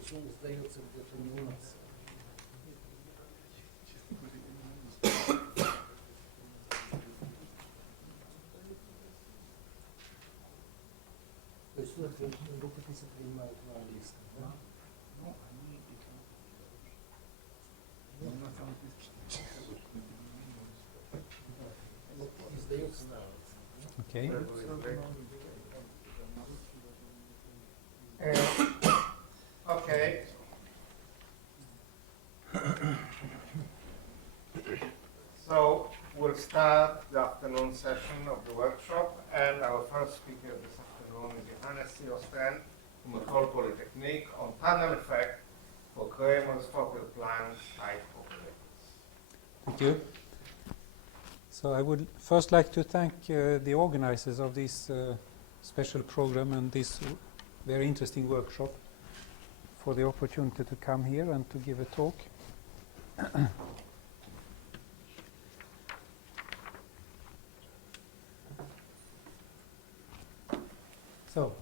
Кольцо сдается где-то не у нас. То есть рукописи принимают на английском, да? Ну, они и там. Но на самом деле издается на Okay. Okay. So we'll start the afternoon session of the workshop, and our first speaker this afternoon is Johannes Sjöstrand from Polytechnique on tunnel effect for Kramers-Fokker-Planck type operators. Thank you. So I would first like to thank the organizers of this special program and this very interesting workshop for the opportunity to come here and to give a talk. So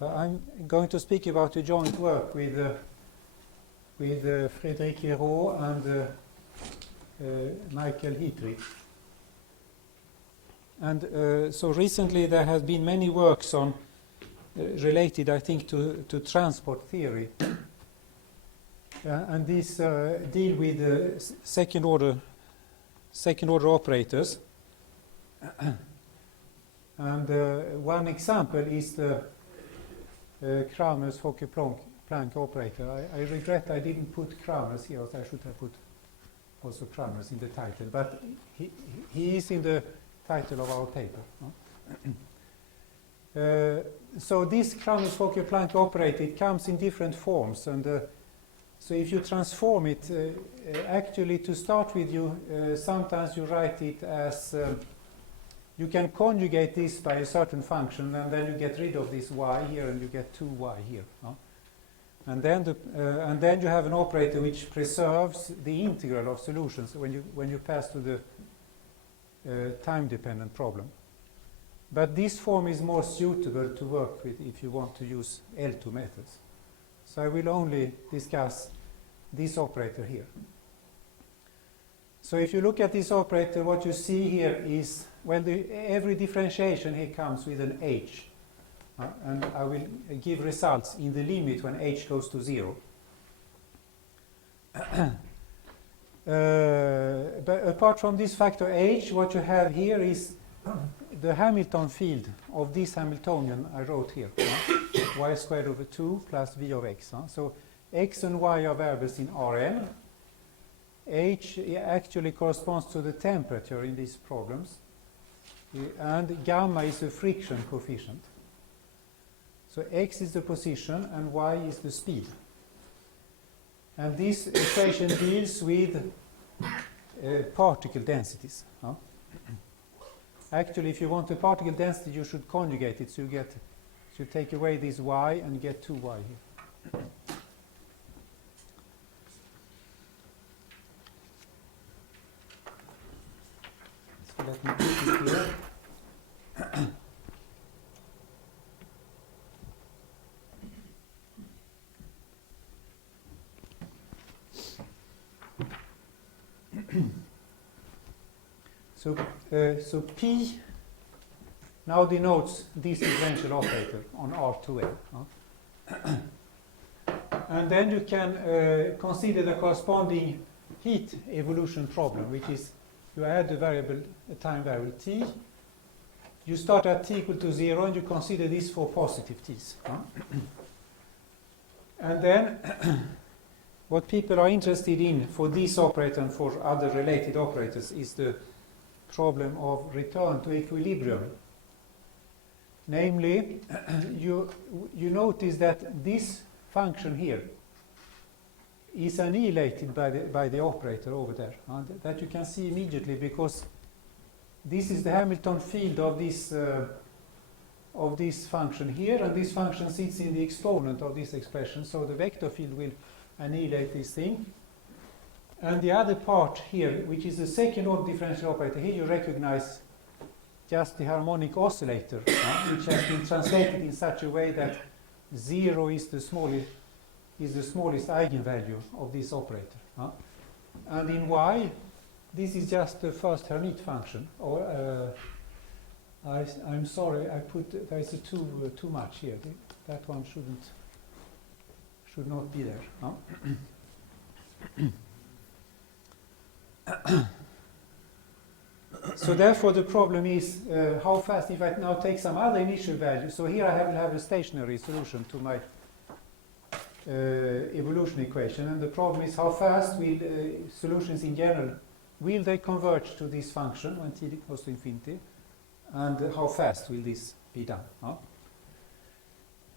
I'm going to speak about a joint work with Frédéric Hérault and Michael Heatrich. And so recently there has been many works on related, I think, to transport theory. And these deal with second order operators. And one example is the Kramers-Fokker-Planck operator. I regret I didn't put Kramers here, I should have put also Kramers in the title, but he is in the title of our paper. So this Kramers-Fokker-Planck operator, it comes in different forms, and so if you transform it, actually to start with, sometimes you write it as you can conjugate this by a certain function, and then you get rid of this y here, and you get 2y here. And then you have an operator which preserves the integral of solutions when you pass to the time-dependent problem. But this form is more suitable to work with if you want to use L2 methods. So I will only discuss this operator here. So if you look at this operator, what you see here is, well, every differentiation here comes with an h. And I will give results in the limit when h goes to 0. But apart from this factor h, what you have here is the Hamilton field of this Hamiltonian I wrote here. Y squared over 2 plus v of x. So x and y are variables in Rn. H actually corresponds to the temperature in these problems. And gamma is the friction coefficient. So x is the position and y is the speed. And this equation deals with particle densities. Actually, if you want a particle density, you should conjugate it. So you take away this y and get 2y here. So let me put it here. So P now denotes this differential operator on R2L. And then you can consider the corresponding heat evolution problem, which is you add a time variable t. You start at t equal to 0, and you consider this for positive t's. And then what people are interested in for this operator and for other related operators is the problem of return to equilibrium. Namely, you notice that this function here is annihilated by the operator over there. That you can see immediately, because this is the Hamilton field of this function here, and this function sits in the exponent of this expression, so the vector field will annihilate this thing. And the other part here, which is the second order differential operator, here you recognize just the harmonic oscillator, which has been translated in such a way that 0 is the smallest eigenvalue of this operator. And in Y, this is just the first Hermite function. Or I'm sorry, there is too much here. That one should not be there. So therefore the problem is how fast, if I now take some other initial value, so here I will have a stationary solution to my evolution equation, and the problem is how fast will solutions in general, will they converge to this function when t goes to infinity, and how fast will this be done?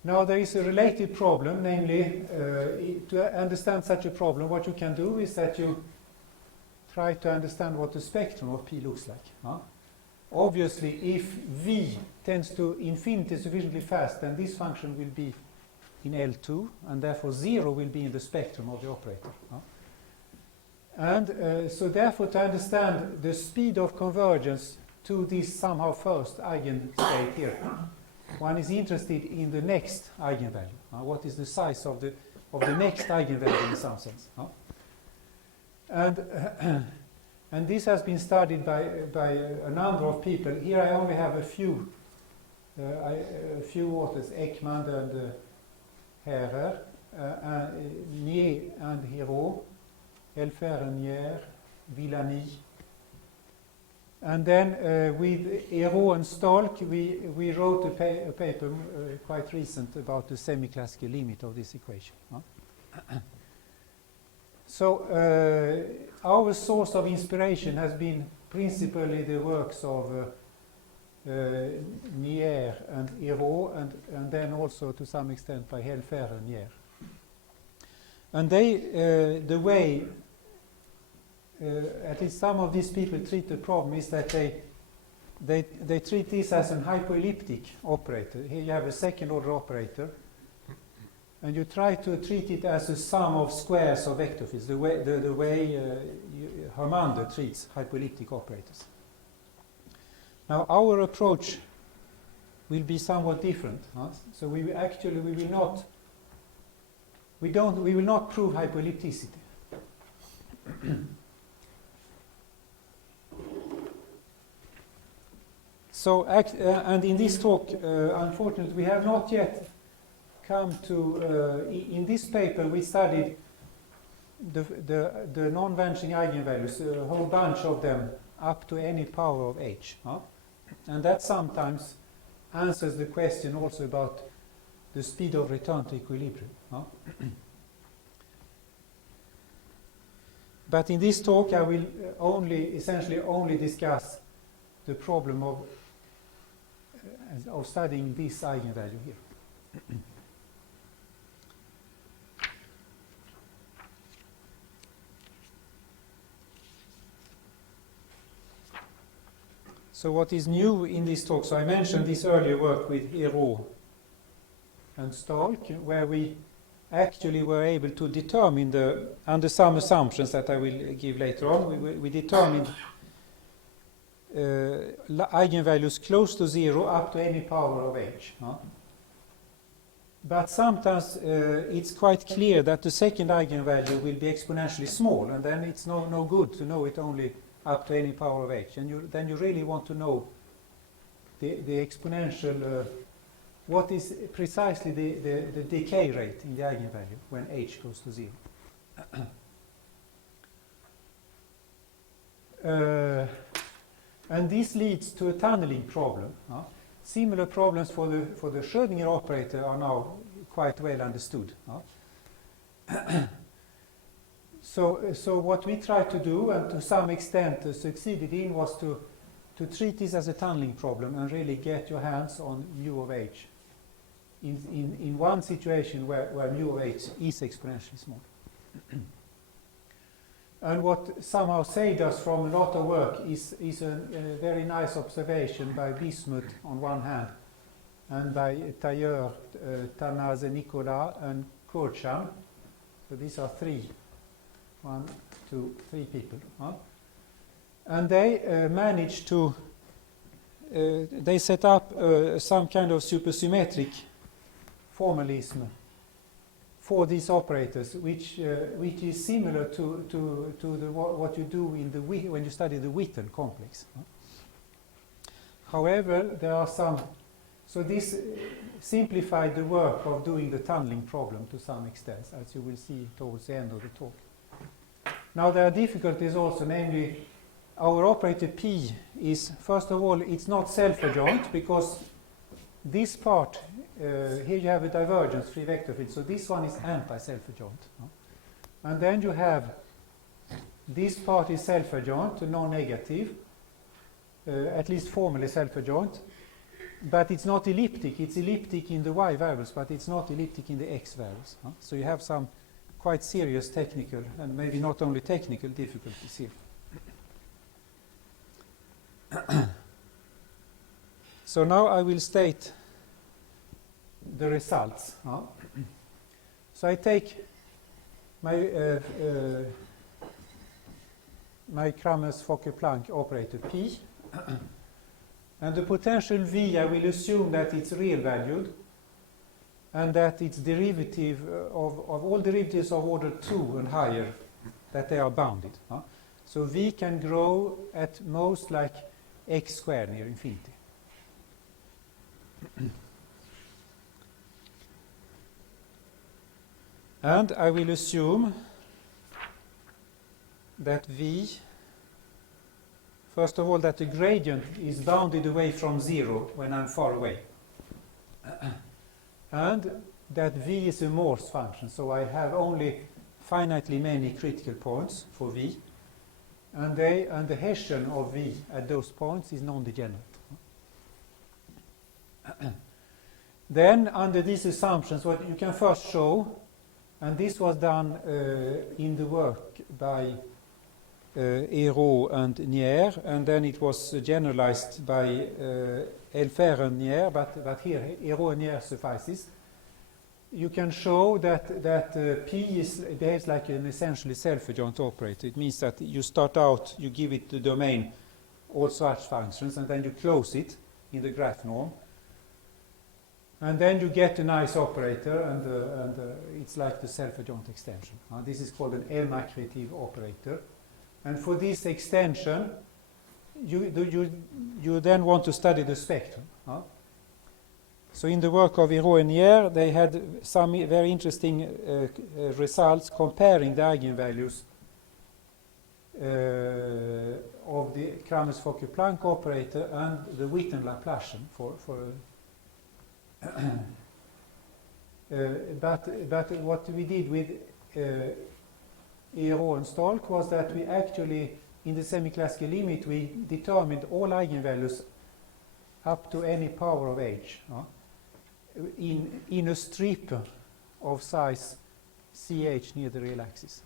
Now there is a related problem, namely to understand such a problem, what you can do is that you try to understand what the spectrum of P looks like. Obviously, if V tends to infinity sufficiently fast, then this function will be in L2, and therefore 0 will be in the spectrum of the operator. And so therefore, to understand the speed of convergence to this somehow first eigenstate here, one is interested in the next eigenvalue. What is the size of the next eigenvalue in some sense? And this has been studied by a number of people. Here I only have a few authors: Ekman and Herrer, Nier and Hero, Elferenier, Villani. And then with Hero and Stolk, we wrote a paper quite recent about the semi-classical limit of this equation. So our source of inspiration has been principally the works of Nier and Hero, and then also to some extent by Helfer and Nier. And they, the way at least some of these people treat the problem is that they treat this as an hypoelliptic operator. Here you have a second order operator, and you try to treat it as a sum of squares of vector fields, the way Hermander treats hypoelliptic operators. Now our approach will be somewhat different. So we will not prove hypoellipticity. So and in this talk, unfortunately, we have not yet come to. In this paper, we studied the non-vanishing eigenvalues, a whole bunch of them, up to any power of h. And that sometimes answers the question also about the speed of return to equilibrium. But in this talk, I will essentially only discuss the problem of studying this eigenvalue here. So what is new in this talk? So I mentioned this earlier work with Hero and Stolk, where we actually were able to determine under some assumptions that I will give later on, we determined eigenvalues close to 0 up to any power of h. But sometimes it's quite clear that the second eigenvalue will be exponentially small, and then it's no good to know it only up to any power of h. And then you really want to know the exponential, what is precisely the decay rate in the eigenvalue when h goes to 0. And this leads to a tunneling problem. Similar problems for the Schrödinger operator are now quite well understood. So what we tried to do, and to some extent succeeded in, was to treat this as a tunneling problem and really get your hands on mu of h in one situation where mu of h is exponentially small. And what somehow saved us from a lot of work is a very nice observation by Bismuth on one hand, and by Tailleur, Tanase, Nicolas, and Korcham. So these are three people. And they managed to, they set up some kind of supersymmetric formalism for these operators, which is similar to what you do in when you study the Witten complex. However, there are some. So this simplified the work of doing the tunneling problem to some extent, as you will see towards the end of the talk. Now there are difficulties also, namely our operator P is, first of all, it's not self-adjoint because this part, here you have a divergence free vector field, so this one is anti-self-adjoint. And then you have this part is self-adjoint, non-negative, at least formally self-adjoint, but it's not elliptic. It's elliptic in the y variables, but it's not elliptic in the x variables. So you have some quite serious technical, and maybe not only technical, difficulties here. So now I will state the results. So I take my Kramers-Fokker-Planck operator P, and the potential V, I will assume that it's real valued, and that it's derivative of all derivatives of order 2 and higher, that they are bounded. So V can grow at most like x squared near infinity. And I will assume that V, first of all, that the gradient is bounded away from 0 when I'm far away. And that V is a Morse function, so I have only finitely many critical points for V, and the Hessian of V at those points is non-degenerate. Then, under these assumptions, what you can first show, and this was done in the work by Hérault and Nier, and then it was generalized by Elfer and Nier, but here Hérault and Nier suffices. You can show that P behaves like an essentially self-adjoint operator. It means that you start out, you give it the domain, all such functions, and then you close it in the graph norm. And then you get a nice operator, and it's like the self-adjoint extension. This is called an Elmacreative operator. And for this extension, you then want to study the spectrum. So in the work of Hérault and Nier, they had some very interesting results comparing the eigenvalues of the Kramers-Fokker-Planck operator and the Witten Laplacian but what we did with Hérault and Stolk was that we actually, in the semi-classical limit, we determined all eigenvalues up to any power of h in a strip of size ch near the real axis.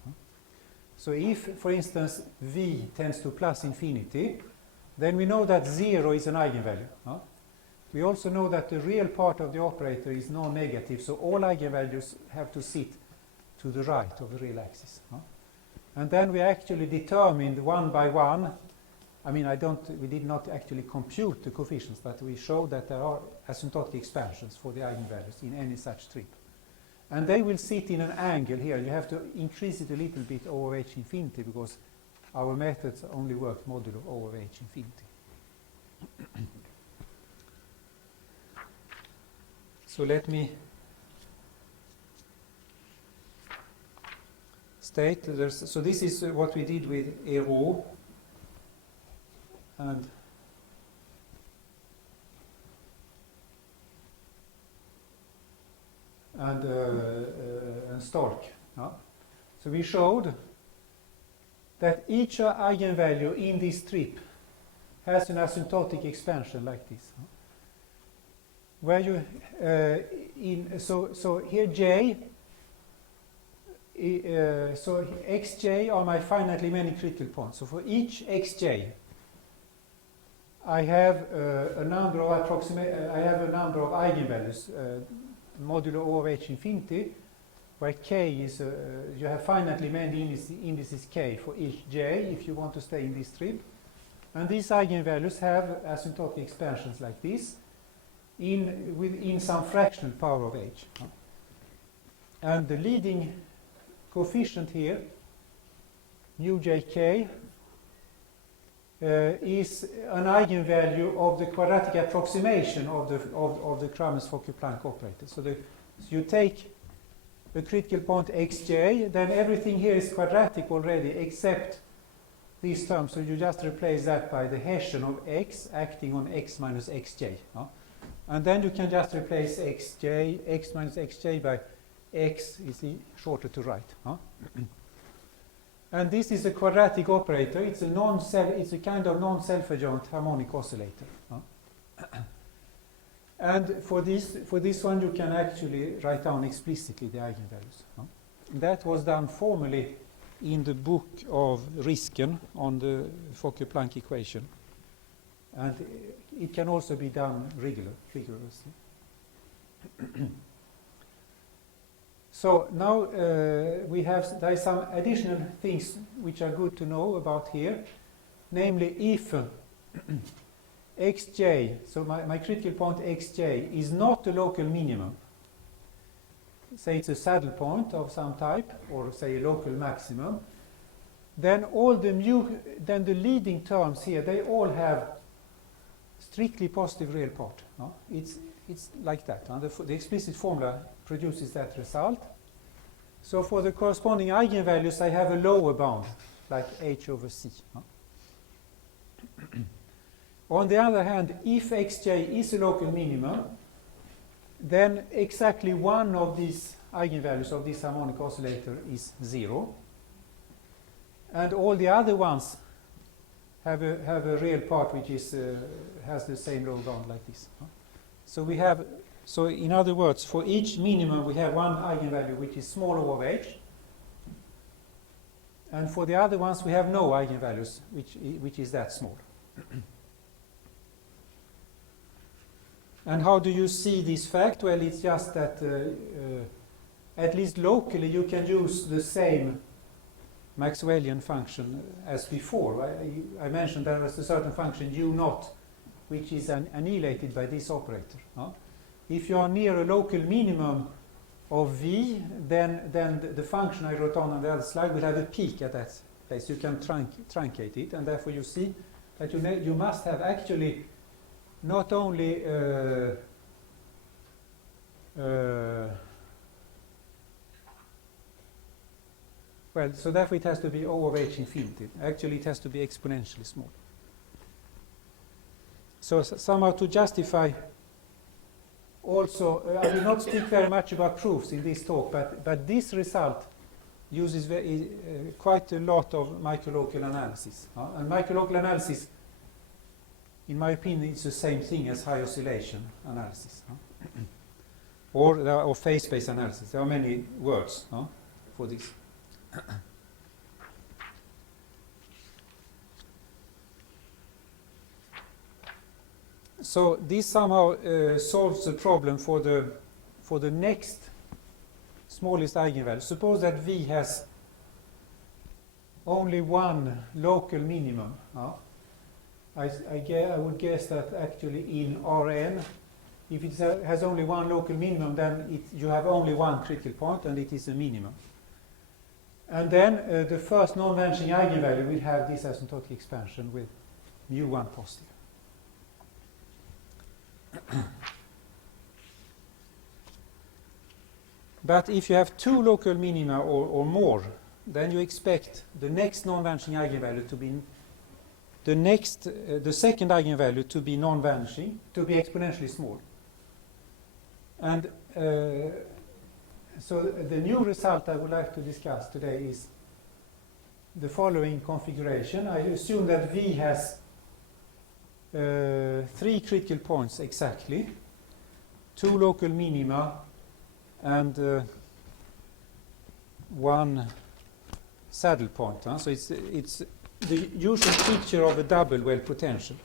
So if, for instance, v tends to plus infinity, then we know that 0 is an eigenvalue. We also know that the real part of the operator is non-negative, so all eigenvalues have to sit to the right of the real axis. And then we actually determined one by one. I mean, we did not actually compute the coefficients, but we showed that there are asymptotic expansions for the eigenvalues in any such strip. And they will sit in an angle here. You have to increase it a little bit over h infinity because our methods only work modulo over h infinity. So let me state, so this is what we did with Hérault and Stolk. So we showed that each eigenvalue in this strip has an asymptotic expansion like this. Where you so here j, so xj are my finitely many critical points. So for each xj, I have a number of eigenvalues modulo over h infinity, where k is you have finitely many indices k for each j if you want to stay in this strip, and these eigenvalues have asymptotic expansions like this. in some fractional power of h. And the leading coefficient here, mu jk, is an eigenvalue of the quadratic approximation of the Kramers-Fokker-Planck operator. So you take a critical point xj, then everything here is quadratic already except these terms. So you just replace that by the Hessian of x acting on x minus xj. And then you can just replace x minus xj by x is shorter to right. And this is a quadratic operator. It's a kind of non-self-adjoint harmonic oscillator. And for this one, you can actually write down explicitly the eigenvalues. That was done formally in the book of Risken on the Fokker-Planck equation. And it can also be done rigorously. So now there are some additional things which are good to know about here. Namely, if xj, so my critical point xj, is not a local minimum, say it's a saddle point of some type, or say a local maximum, then then the leading terms here, they all have strictly positive real part. It's like that. The explicit formula produces that result. So for the corresponding eigenvalues, I have a lower bound, like h over c. On the other hand, if xj is a local minimum, then exactly one of these eigenvalues of this harmonic oscillator is 0. And all the other ones have a real part which is has the same lower bound like this. So in other words, for each minimum we have one eigenvalue which is small O of h, and for the other ones we have no eigenvalues which is that small. And how do you see this fact? Well, it's just that at least locally you can use the same Maxwellian function as before. I mentioned there was a certain function u0 which is annihilated by this operator. If you are near a local minimum of v, then the function I wrote on the other slide will have a peak at that place. You can truncate it, and therefore you see that you must have actually not only well, so therefore it has to be O of h infinity. Actually, it has to be exponentially small. So somehow to justify also, I will not speak very much about proofs in this talk, but this result uses quite a lot of microlocal analysis. And microlocal analysis, in my opinion, it's the same thing as high oscillation analysis. Or phase space analysis. There are many words for this. So this somehow solves the problem for the next smallest eigenvalue. Suppose that V has only one local minimum. I would guess that actually in Rn, if it has only one local minimum, then you have only one critical point, and it is a minimum. And then the first non-vanishing eigenvalue will have this asymptotic expansion with mu1 positive. But if you have two local minima or more, then you expect the next non-vanishing eigenvalue to be the second eigenvalue to be non-vanishing, to be exponentially small. And so the new result I would like to discuss today is the following configuration. I assume that V has 3 critical points exactly, 2 local minima, and 1 saddle point. So it's the usual picture of a double well potential.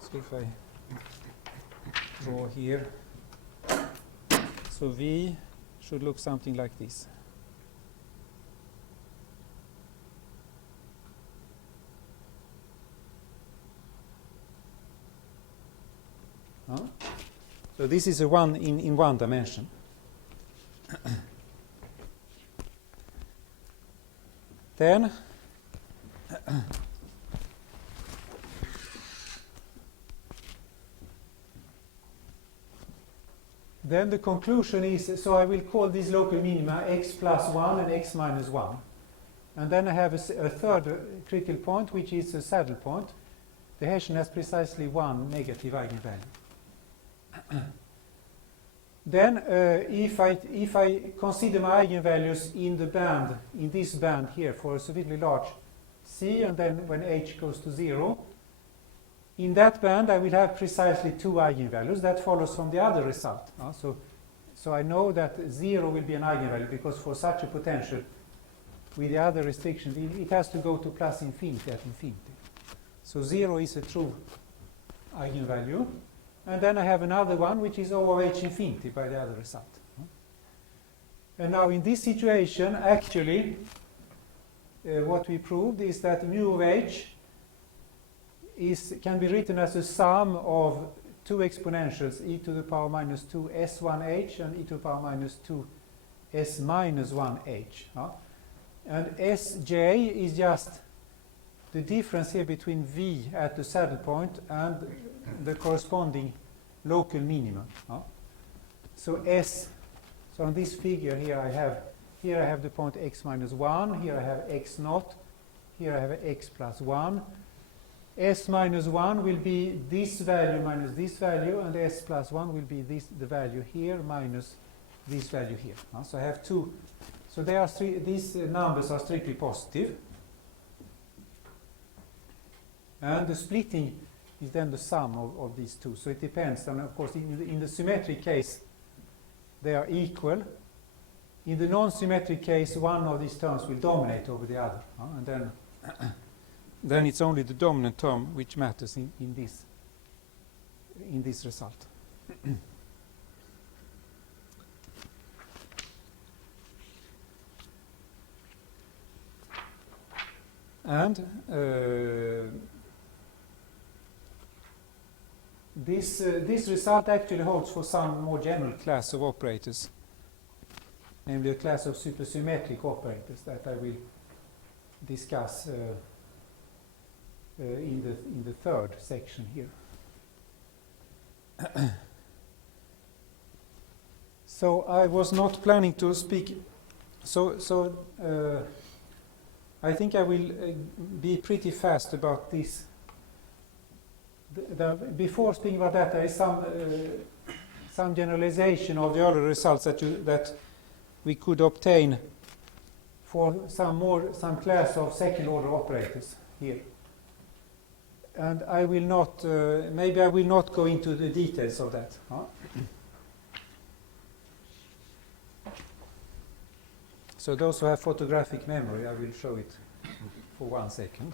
So if I draw here, so V should look something like this. So this is a one in one dimension. Then the conclusion is, so I will call these local minima x plus 1 and x minus 1. And then I have a third critical point, which is a saddle point. The Hessian has precisely one negative eigenvalue. Then, if I consider my eigenvalues in the band, in this band here, for a sufficiently large C, and then when h goes to 0, in that band I will have precisely two eigenvalues. That follows from the other result. So I know that 0 will be an eigenvalue, because for such a potential, with the other restrictions, it has to go to plus infinity at infinity. So 0 is a true eigenvalue. And then I have another one, which is O of h infinity by the other result. And now in this situation, actually, what we proved is that mu of h can be written as a sum of two exponentials, e to the power minus 2 s1h and e to the power minus 2 s minus 1h. And sj is just the difference here between v at the saddle point and the corresponding local minimum. So so on this figure here I have the point x minus 1, here I have x naught, here I have x plus 1. S minus 1 will be this value minus this value, and s plus 1 will be the value here minus this value here. So I have two. So they are these numbers are strictly positive. And the splitting is then the sum of these two. So it depends. And of course, in the symmetric case, they are equal. In the non-symmetric case, one of these terms will dominate over the other. And then it's only the dominant term which matters in this result. And this result actually holds for some more general class of operators, namely a class of supersymmetric operators that I will discuss in the third section here. So I was not planning to speak. I think I will be pretty fast about this. Before speaking about that, there is some generalization of the earlier results that we could obtain for some class of second order operators here. And I will not, maybe I will not go into the details of that. So those who have photographic memory, I will show it for 1 second.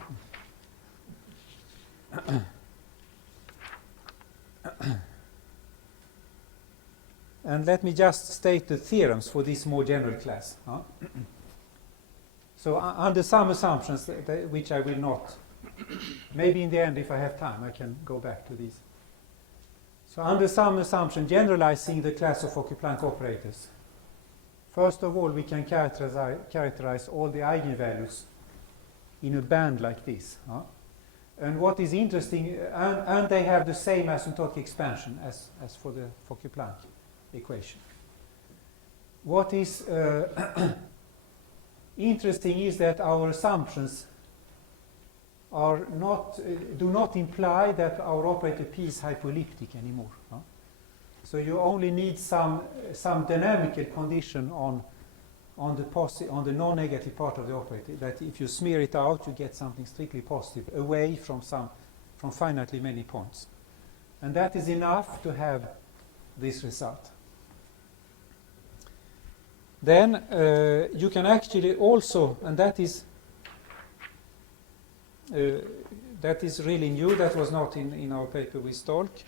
And let me just state the theorems for this more general class. So under some assumptions, which I will not, maybe in the end, if I have time, I can go back to these. So under some assumption, generalizing the class of Fokker-Planck operators, first of all, we can characterize all the eigenvalues in a band like this. And what is interesting, and they have the same asymptotic expansion as for the Fokker-Planck equation. What is interesting is that our assumptions do not imply that our operator P is hypoelliptic anymore. So you only need some dynamical condition on the non-negative part of the operator, that if you smear it out, you get something strictly positive away from finitely many points, and that is enough to have this result. Then you can actually also, and that is really new. That was not in our paper with Stolk.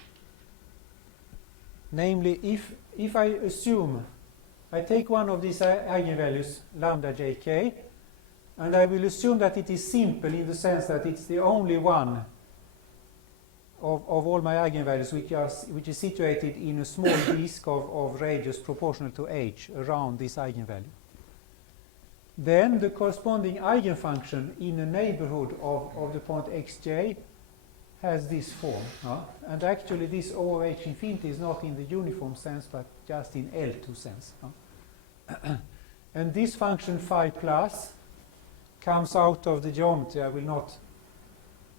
Namely, if I assume, I take one of these eigenvalues, lambda jk, and I will assume that it is simple in the sense that it's the only one of all my eigenvalues, which is situated in a small disk of radius proportional to h around this eigenvalue. Then the corresponding eigenfunction in a neighborhood of the point xj has this form. And actually this O of h infinity is not in the uniform sense, but just in L2 sense. And this function phi plus comes out of the geometry. I will not.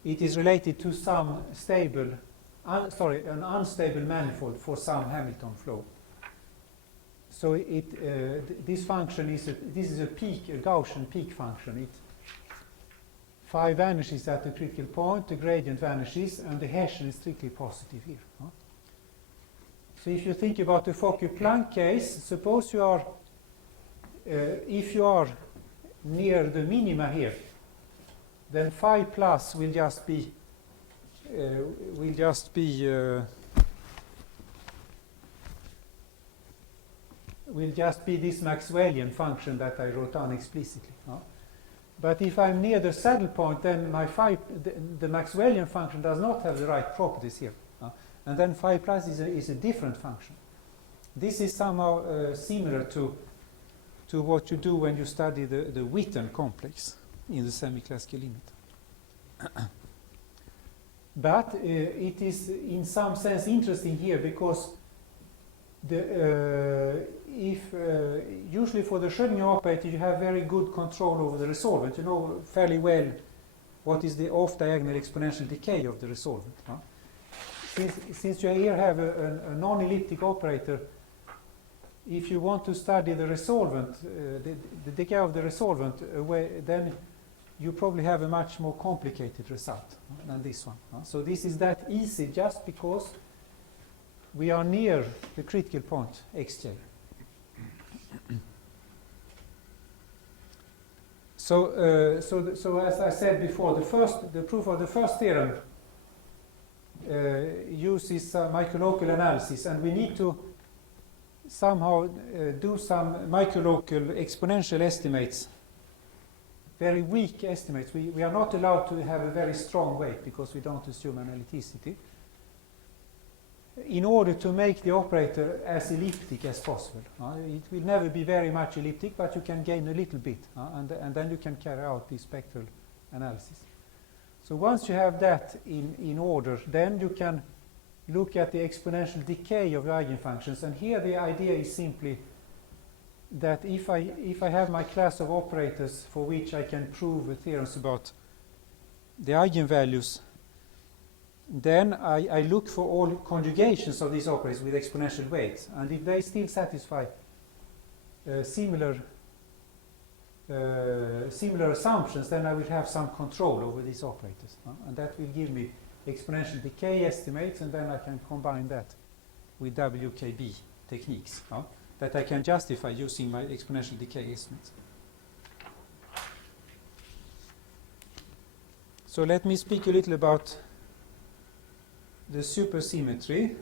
It is related to some stable, an unstable manifold for some Hamilton flow. So this function is this is a Gaussian peak function. Phi vanishes at the critical point, the gradient vanishes, and the Hessian is strictly positive here. So if you think about the Fokker-Planck case, suppose you are, if you are near the minima here, then phi plus will just be this Maxwellian function that I wrote down explicitly. But if I'm near the saddle point, then my the Maxwellian function does not have the right properties here. And then phi plus is a different function. This is somehow similar to what you do when you study the Witten complex in the semi-classical limit. But it is in some sense interesting here because usually for the Schrödinger operator you have very good control over the resolvent. You know fairly well what is the off-diagonal exponential decay of the resolvent. Since you here have a non-elliptic operator, if you want to study the resolvent, the decay of the resolvent, then you probably have a much more complicated result than this one. So this is that easy just because we are near the critical point xj. So as I said before, the proof of the first theorem uses microlocal analysis, and we need to somehow do some microlocal exponential estimates, very weak estimates. We are not allowed to have a very strong weight because we don't assume analyticity, in order to make the operator as elliptic as possible. It will never be very much elliptic, but you can gain a little bit, and then you can carry out the spectral analysis. So once you have that in order, then you can look at the exponential decay of the eigenfunctions. And here the idea is simply that if I have my class of operators for which I can prove theorems about the eigenvalues, then I look for all conjugations of these operators with exponential weights. And if they still satisfy similar assumptions, then I will have some control over these operators. And that will give me exponential decay estimates, and then I can combine that with WKB techniques that I can justify using my exponential decay estimates. So let me speak a little about the supersymmetry.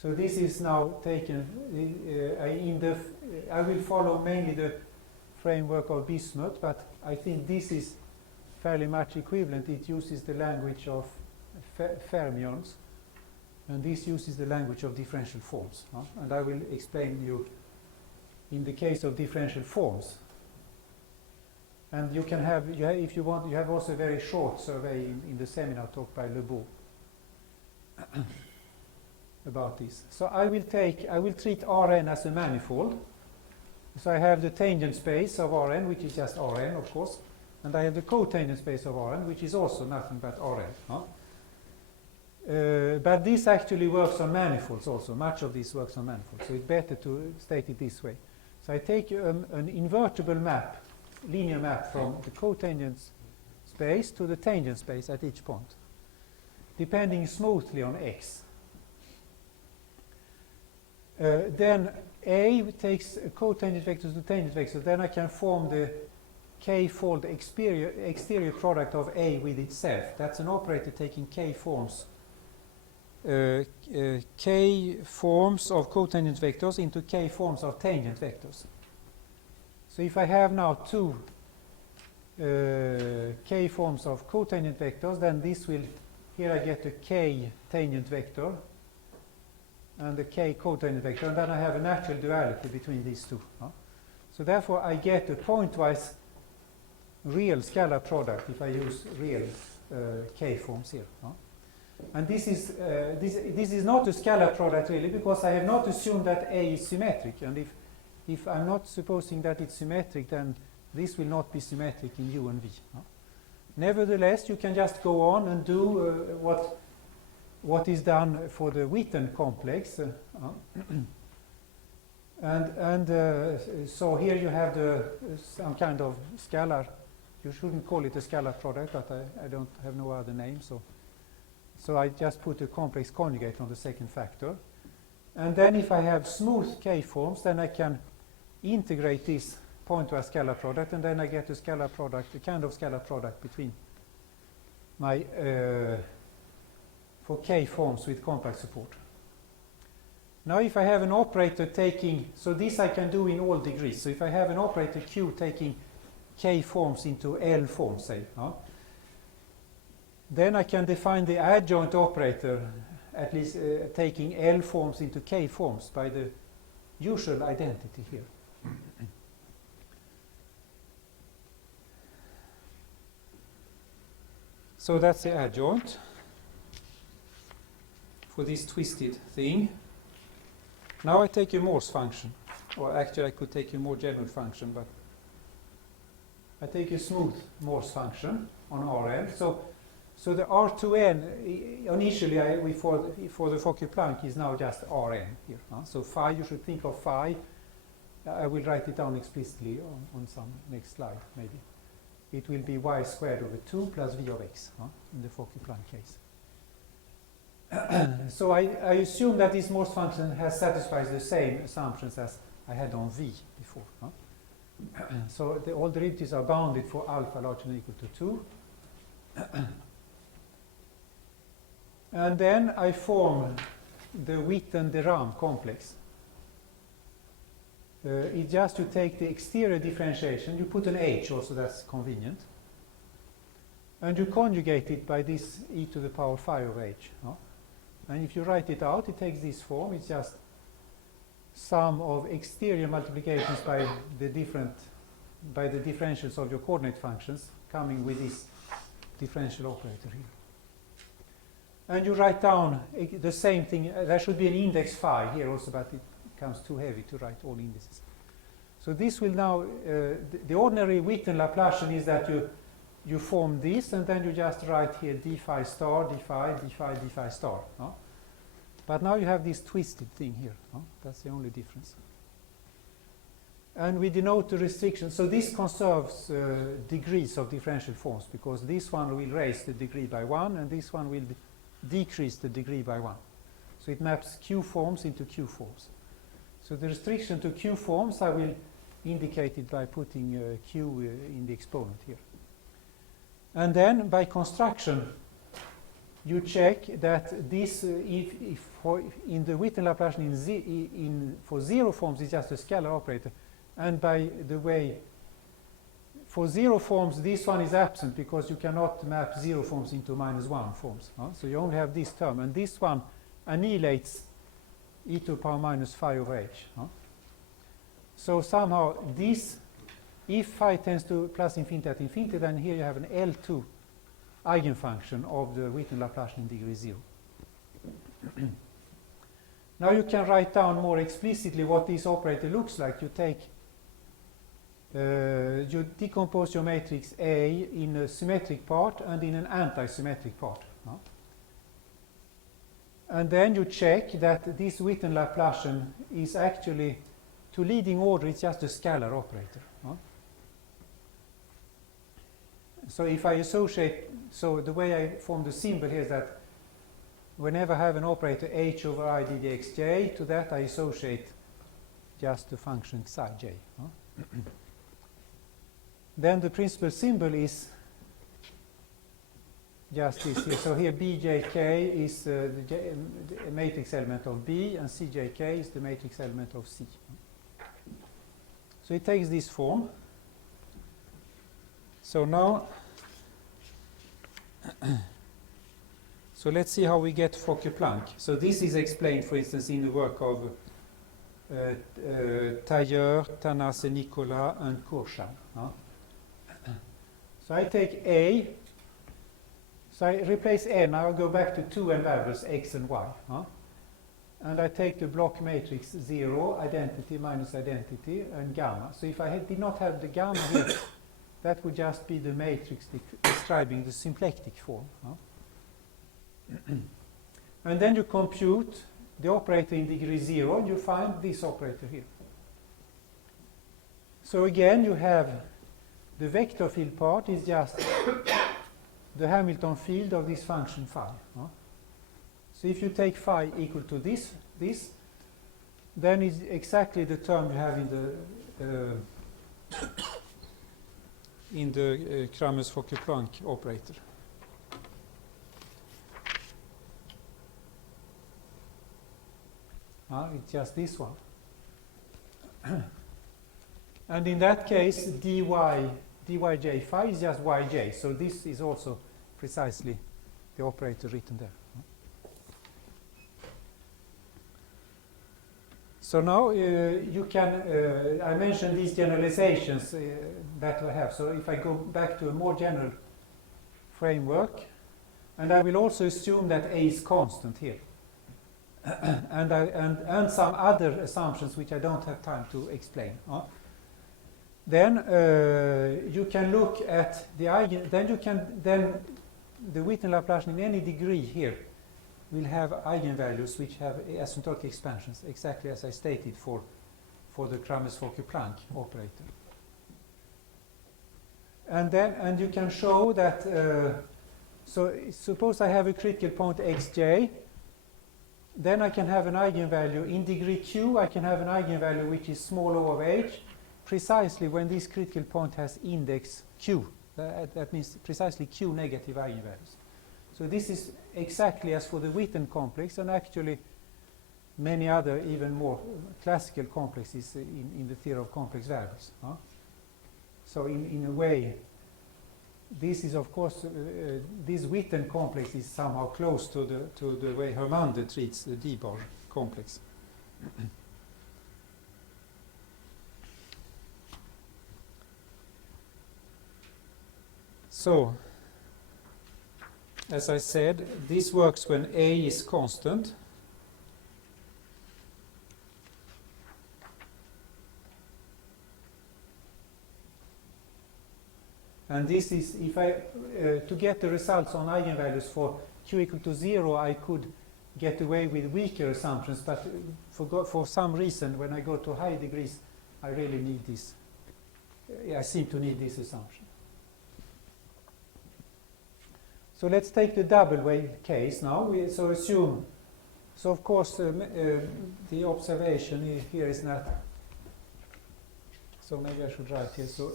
So this is now taken I will follow mainly the framework of Bismuth, but I think this is fairly much equivalent. It uses the language of fermions, and this uses the language of differential forms. And I will explain you in the case of differential forms. And you can have, if you want, you have also a very short survey in the seminar talk by Lebeau about this. So I will treat Rn as a manifold. So I have the tangent space of Rn, which is just Rn, of course, and I have the cotangent space of Rn, which is also nothing but Rn. But this actually works on manifolds also. Much of this works on manifolds, so it's better to state it this way. So I take an invertible map, linear map from the cotangent space to the tangent space at each point, depending smoothly on x. Then A takes a cotangent vector to tangent vector, then I can form the k-fold exterior product of A with itself. That's an operator taking k forms of cotangent vectors into k forms of tangent vectors. So if I have now two k forms of cotangent vectors, then this will, here I get a k tangent vector and a k cotangent vector, and then I have a natural duality between these two. So therefore I get a pointwise real scalar product if I use real k forms here. And this is not a scalar product really, because I have not assumed that A is symmetric, and if I'm not supposing that it's symmetric, then this will not be symmetric in U and V. Nevertheless, you can just go on and do what is done for the Witten complex. So here you have some kind of scalar. You shouldn't call it a scalar product, but I don't have no other name. So I just put a complex conjugate on the second factor. And then if I have smooth k forms, then I can integrate this pointwise scalar product, and then I get a scalar product, a kind of scalar product between my for k forms with compact support. Now if I have an operator taking, so this I can do in all degrees. So if I have an operator Q taking k forms into L forms, say, then I can define the adjoint operator at least taking L forms into k forms by the usual identity here. So that's the adjoint for this twisted thing. Now I take a Morse function, or actually I could take a more general function, but I take a smooth Morse function on Rn. So the R2n initially for the Fokker-Planck is now just Rn here. So phi, you should think of phi. I will write it down explicitly on some next slide maybe. It will be y squared over 2 plus v of x in the Fokker-Planck case. So I assume that this Morse function satisfies the same assumptions as I had on v before. So all derivatives are bounded for alpha larger than or equal to 2. And then I form the Witten-de-Rham complex. It's just to take the exterior differentiation. You put an h also, that's convenient. And you conjugate it by this e to the power phi of h. And if you write it out, it takes this form. It's just sum of exterior multiplications by the differentials of your coordinate functions coming with this differential operator here. And you write down the same thing. There should be an index phi here also, but it becomes too heavy to write all indices. So this will now, the ordinary Witten Laplacian is that you form this, and then you just write here d phi star, d phi, d phi, d phi star. But now you have this twisted thing here. That's the only difference. And we denote the restriction. So this conserves degrees of differential forms, because this one will raise the degree by 1, and this one will decrease the degree by 1. So it maps Q forms into Q forms. So the restriction to Q forms, I will indicate it by putting Q in the exponent here. And then by construction, you check that this, if in the Witten Laplacian for zero forms is just a scalar operator, and by the way, for zero forms, this one is absent because you cannot map zero forms into -1 forms. So you only have this term, and this one annihilates e to the power minus phi over h. So somehow this, if phi tends to plus infinity at infinity, then here you have an L2 eigenfunction of the Witten Laplacian in degree 0. Now you can write down more explicitly what this operator looks like. You take, you decompose your matrix A in a symmetric part and in an anti-symmetric part. And then you check that this Witten Laplacian is actually, to leading order, it's just a scalar operator. So if I associate, so the way I form the symbol here is that whenever I have an operator h over I ddxj, to that I associate just the function psi j. Then the principal symbol is just this here. So here bjk is the matrix element of B, and cjk is the matrix element of C. So it takes this form. So now, so let's see how we get Fokker-Planck. So this is explained, for instance, in the work of Tailleur, Tanase, Nicolas, and Korshan. So I take A. So I replace N. I'll go back to two n variables, x and y. And I take the block matrix 0, identity minus identity, and gamma. So if I did not have the gamma here, that would just be the matrix describing the symplectic form. And then you compute the operator in degree 0, and you find this operator here. So again, you have the vector field part is just the Hamilton field of this function phi. So if you take phi equal to this, then it's exactly the term you have in the Kramers-Fokker-Planck operator. It's just this one. And in that case, dyj phi is just yj. So this is also precisely the operator written there. So now you can, I mentioned these generalizations that I have. So if I go back to a more general framework, and I will also assume that A is constant here. and some other assumptions which I don't have time to explain. Then you can look at the eigen. Then the Witten-Laplacian in any degree here will have eigenvalues which have asymptotic expansions, exactly as I stated for the Kramers-Fokker-Planck operator. And you can show that. So suppose I have a critical point xj. Then I can have an eigenvalue in degree q. I can have an eigenvalue which is small o of h, precisely when this critical point has index q. That means precisely q negative eigenvalues. So this is exactly as for the Witten complex, and actually many other even more classical complexes in the theory of complex variables. So in a way, this is of course this Witten complex is somehow close to the way Hermander treats the D-bar complex. So, as I said, this works when A is constant. And this is, if I, to get the results on eigenvalues for q equal to 0, I could get away with weaker assumptions, but for some reason, when I go to high degrees, I really need this. I seem to need this assumption. So let's take the double wave case now. So assume, so of course the observation here is not, so maybe I should write here. So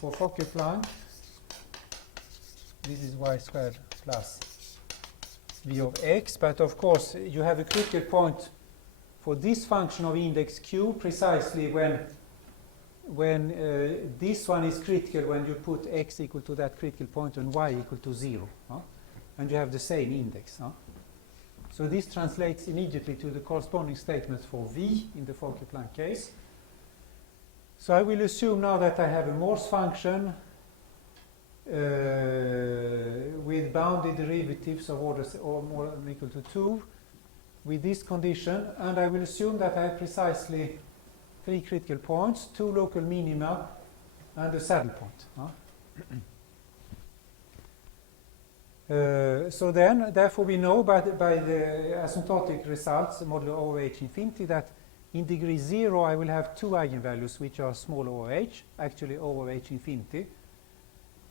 for Fokker-Planck, this is y squared plus v of x, but of course you have a critical point for this function of index q precisely when this one is critical when you put x equal to that critical point and y equal to 0. And you have the same index. So this translates immediately to the corresponding statement for v in the Fokker-Planck case. So I will assume now that I have a Morse function with bounded derivatives of orders or more than equal to 2 with this condition, and I will assume that I have precisely 3 critical points, 2 local minima, and a saddle point. So then, therefore, we know by the asymptotic results, modulo O of h infinity, that in degree 0 I will have 2 eigenvalues which are small O of h, actually O of h infinity,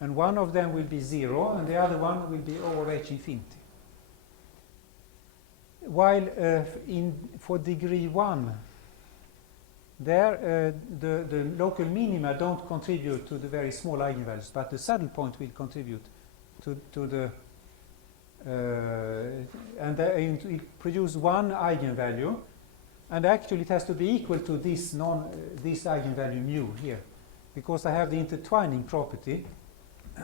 and one of them will be 0, and the other one will be O of h infinity. While for degree 1, there the local minima don't contribute to the very small eigenvalues, but the saddle point will contribute to the and it produce one eigenvalue, and actually it has to be equal to this eigenvalue mu here, because I have the intertwining property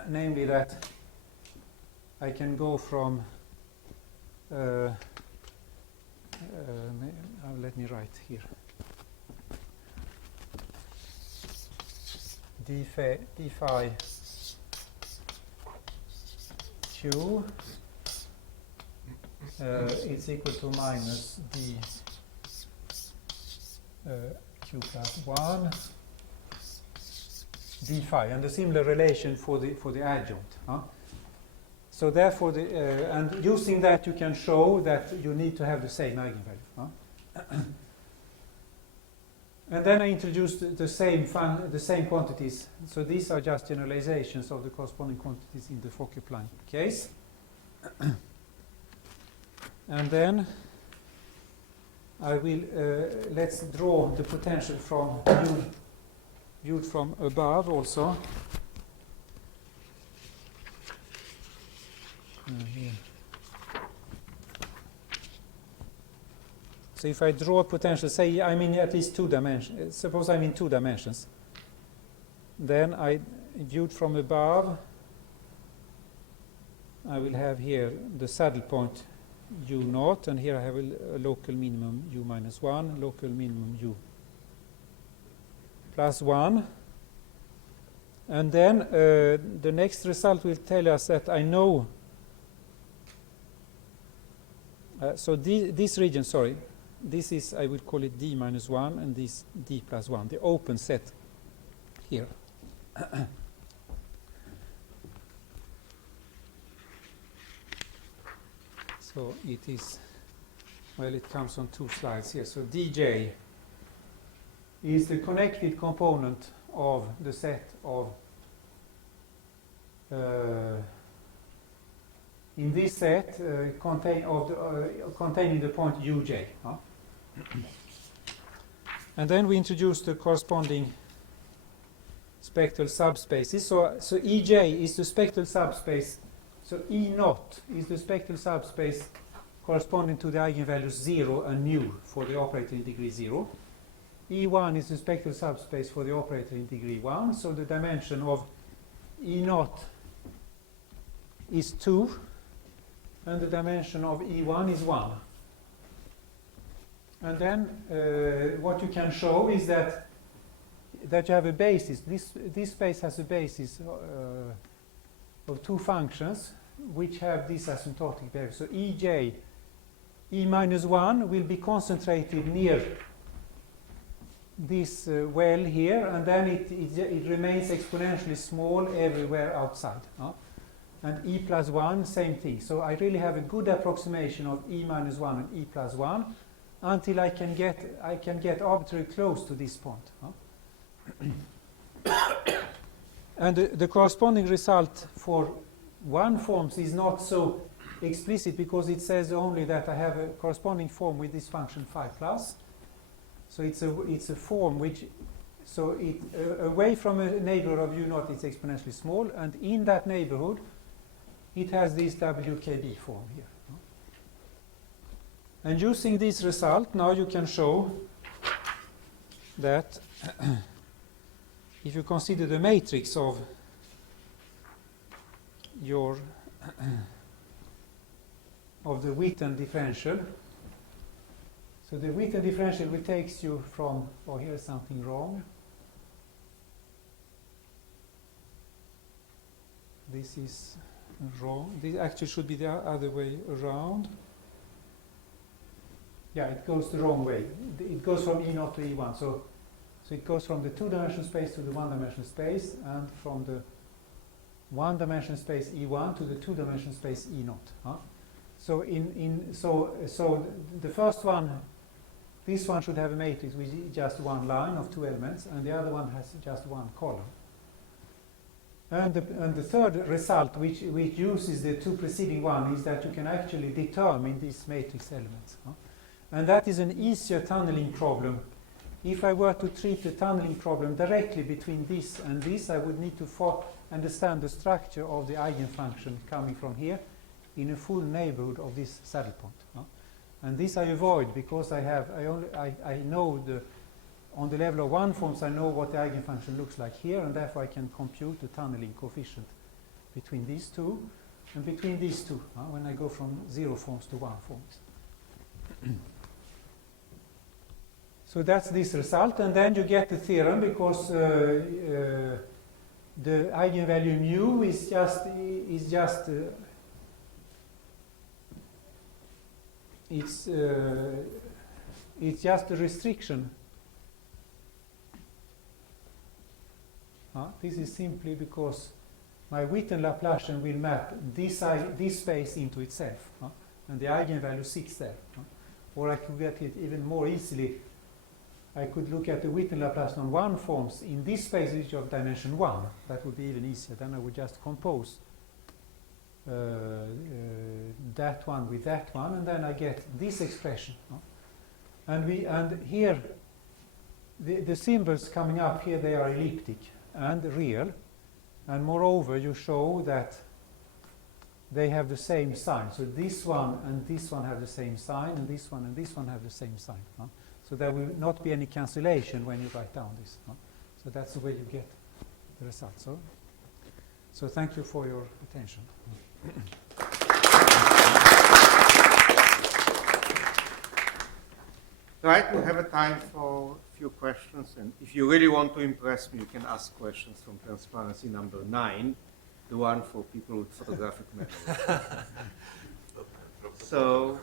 namely that I can go from let me write here d phi q is equal to minus d q plus 1 d phi, and a similar relation for the adjunct. So therefore, and using that, you can show that you need to have the same eigenvalue. And then I introduced the same quantities. So these are just generalizations of the corresponding quantities in the Fokker-Planck case. And then I will let's draw the potential from viewed from above also. Here. So if I draw a potential, say I'm in at least 2 dimensions, suppose I'm in 2 dimensions, then I viewed from above, I will have here the saddle point u naught, and here I have a local minimum u minus 1, local minimum u plus 1. And then the next result will tell us that I know, so this region, sorry, this is, I would call it d minus 1, and this d plus 1, the open set here. So it is, well, it comes on 2 slides here. So dj is the connected component of the set of, in this set, containing the point uj. And then we introduce the corresponding spectral subspaces. So Ej is the spectral subspace. So E naught is the spectral subspace corresponding to the eigenvalues 0 and nu for the operator in degree 0. E1 is the spectral subspace for the operator in degree 1. So the dimension of E naught is 2, and the dimension of E1 is 1. And then what you can show is that you have a basis. This space has a basis of 2 functions which have this asymptotic behavior. So Ej, E minus 1 will be concentrated near this well here, and then it remains exponentially small everywhere outside. And E plus 1, same thing. So I really have a good approximation of E minus 1 and E plus 1 until I can get arbitrarily close to this point. And the corresponding result for 1 forms is not so explicit, because it says only that I have a corresponding form with this function phi plus. So it's a form which, so it away from a neighborhood of u naught, it's exponentially small, and in that neighborhood it has this WKB form here. And using this result, now you can show that if you consider the matrix of your of the Witten differential, so the Witten differential will takes you from, oh, here's something wrong. This is wrong. This actually should be the other way around. Yeah, it goes the wrong way. It goes from E naught to E1. So it goes from the 2-dimensional space to the 1-dimensional space, and from the 1-dimensional space E1 to the 2-dimensional space E naught. So so the first one, this one should have a matrix with just 1 line of 2 elements, and the other one has just 1 column. And the third result, which uses the 2 preceding one, is that you can actually determine these matrix elements. And that is an easier tunneling problem. If I were to treat the tunneling problem directly between this and this, I would need to understand the structure of the eigenfunction coming from here in a full neighborhood of this saddle point. And this I avoid because I know on the level of 1 forms I know what the eigenfunction looks like here, and therefore I can compute the tunneling coefficient between these two and between these two, when I go from 0 forms to 1 forms. So that's this result, and then you get the theorem because the eigenvalue mu is just it's just a restriction. This is simply because my Witten Laplacian will map this space into itself, and the eigenvalue sits there. Or I could get it even more easily. I could look at the Witten Laplacian on 1 forms in this space which is of dimension 1. That would be even easier. Then I would just compose that one with that one, and then I get this expression. And here the symbols coming up here, they are elliptic and real, and moreover you show that they have the same sign. So this one and this one have the same sign, and this one have the same sign. So there will not be any cancellation when you write down this. So that's the way you get the result. So thank you for your attention. Right, we have a time for a few questions, and if you really want to impress me, you can ask questions from transparency number 9, the one for people with photographic memory. So,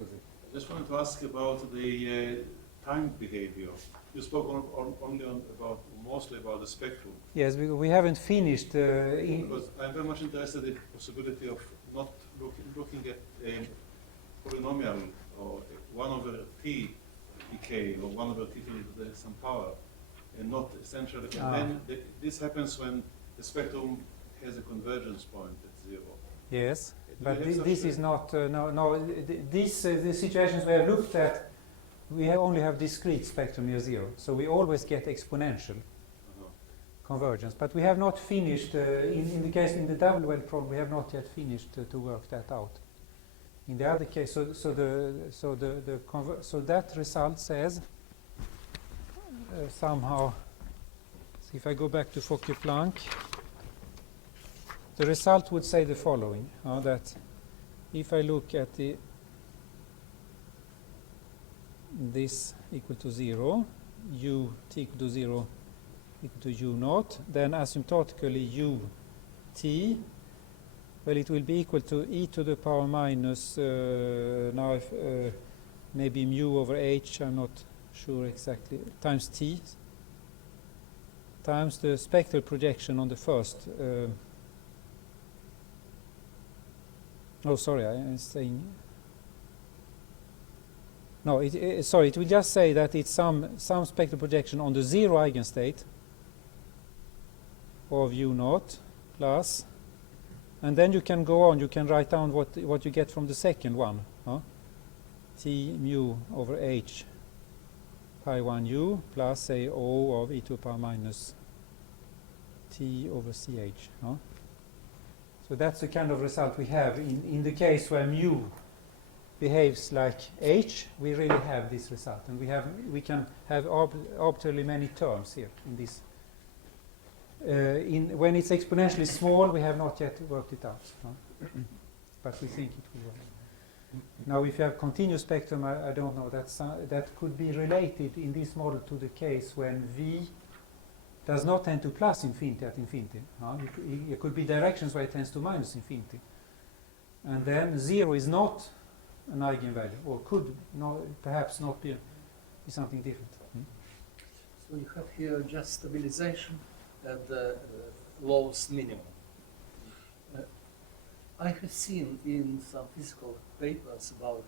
I just wanted to ask about the time behavior. You spoke mostly about the spectrum. Yes, we haven't finished. Because I'm very much interested in the possibility of not looking at a polynomial or 1 over t decay or 1 over t to the some power, and not essentially. And then this happens when the spectrum has a convergence point at 0. Yes, but this is not. The situations we have looked at, we only have discrete spectrum near 0, so we always get exponential convergence. But we have not finished. In the case in the double well problem, we have not yet finished to work that out. In the other case, so that result says somehow. So if I go back to Fokker-Planck, the result would say the following: that if I look at this equal to 0, u t equal to 0 equal to u naught, then asymptotically u t, well, it will be equal to e to the power minus, now if, maybe mu over h, I'm not sure exactly, times t, times the spectral projection on the first. Oh, sorry, I'm saying. No, sorry, it will just say that it's some spectral projection on the 0 eigenstate of u naught plus, and then you can go on, you can write down what you get from the second one. T mu over h pi 1 u plus, say, O of e to the power minus t over ch. So that's the kind of result we have. In the case where mu behaves like h, we really have this result. And we can have arbitrarily many terms here in this. When it's exponentially small, we have not yet worked it out. But we think it will work. Now, if you have continuous spectrum, I don't know. That could be related in this model to the case when v does not tend to plus infinity at infinity. It could be directions where it tends to minus infinity. And then 0 is not an eigenvalue, or could perhaps not be something different. So you have here just stabilization at the lowest minimum. I have seen in some physical papers about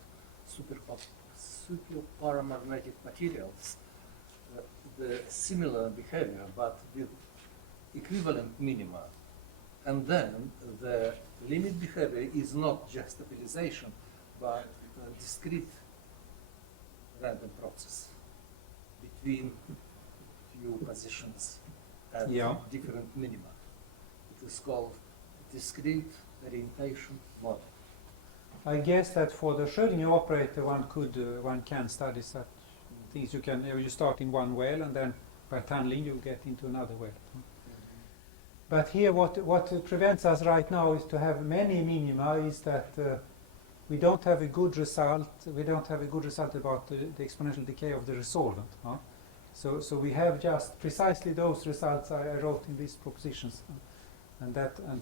superparamagnetic materials the similar behavior, but with equivalent minima. And then the limit behavior is not just stabilization, but a discrete random process between few positions at different minima. It is called discrete orientation model. I guess that for the Schrödinger operator, one can study such things. You start in one well, and then by tunneling you get into another well. But here, what prevents us right now is to have many minima. Is that we don't have a good result. We don't have a good result about the exponential decay of the resolvent. Huh? So we have just precisely those results I wrote in these propositions, and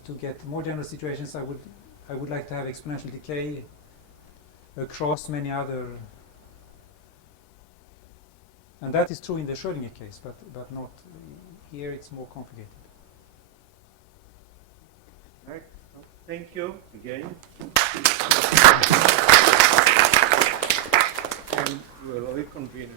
to get more general situations, I would like to have exponential decay across many other. And that is true in the Schrödinger case, but not here. It's more complicated. Right. Thank you again. And we'll reconvene.